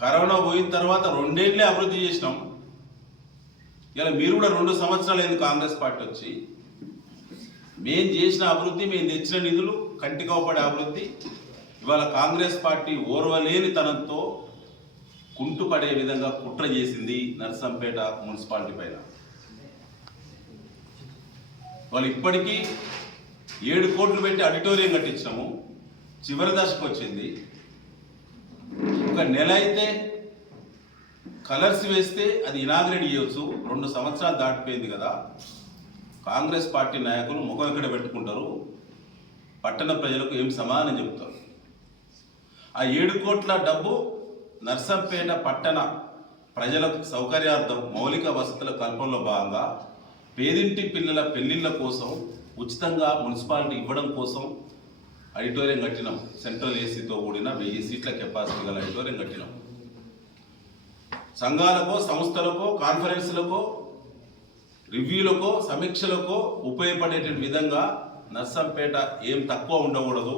Corona పోయిన తర్వాత 2 ఏళ్ళే అభివృద్ధి చేసినాం. ఇలా మీరు కూడా 2 సంవత్సరాలు అయింది కాంగ్రెస్ పార్టీ వచ్చి. మేము చేసిన అభివృద్ధి, మేము తెచ్చిన నిధులు కంటికవపడే అభివృద్ధి ఇవాళ కాంగ్రెస్ పార్టీ ఓర్వలేని తనంతో కుంటుపడే విధంగా కుట్ర చేసింది నర్సంపేట మున్సిపాలిటీ పైన. వాళ్ళు ఇప్పటికీ 7 కోట్లు పెట్టి ఆడిటోరియం కట్టించినాము, చివరి దశకు వచ్చింది. ఒక నెల అయితే కలర్స్ వేస్తే అది ఇనాగ్రేట్ చేయవచ్చు. 2 సంవత్సరాలు దాటిపోయింది కదా. కాంగ్రెస్ పార్టీ నాయకులు ముఖం ఎక్కడ పెట్టుకుంటారు, పట్టణ ప్రజలకు ఏం సమాధానం చెబుతారు? ఆ 7 కోట్ల డబ్బు నర్సంపేట పట్టణ ప్రజలకు సౌకర్యార్థం మౌలిక వసతుల కల్పనలో భాగంగా పేదింటి పిల్లల పెళ్లిళ్ళ కోసం ఉచితంగా మున్సిపాలిటీ ఇవ్వడం కోసం ఆడిటోరియం కట్టినాం. సెంట్రల్ ఏసీతో కూడిన 1000 సీట్ల కెపాసిటీ గల ఆడిటోరియం కట్టినాం. సంఘాలకో, సంస్థలకో, కాన్ఫరెన్స్లకో, రివ్యూలకో, సమీక్షలకో ఉపయోగపడేట విధంగా నర్సంపేట ఏం తక్కువ ఉండకూడదు.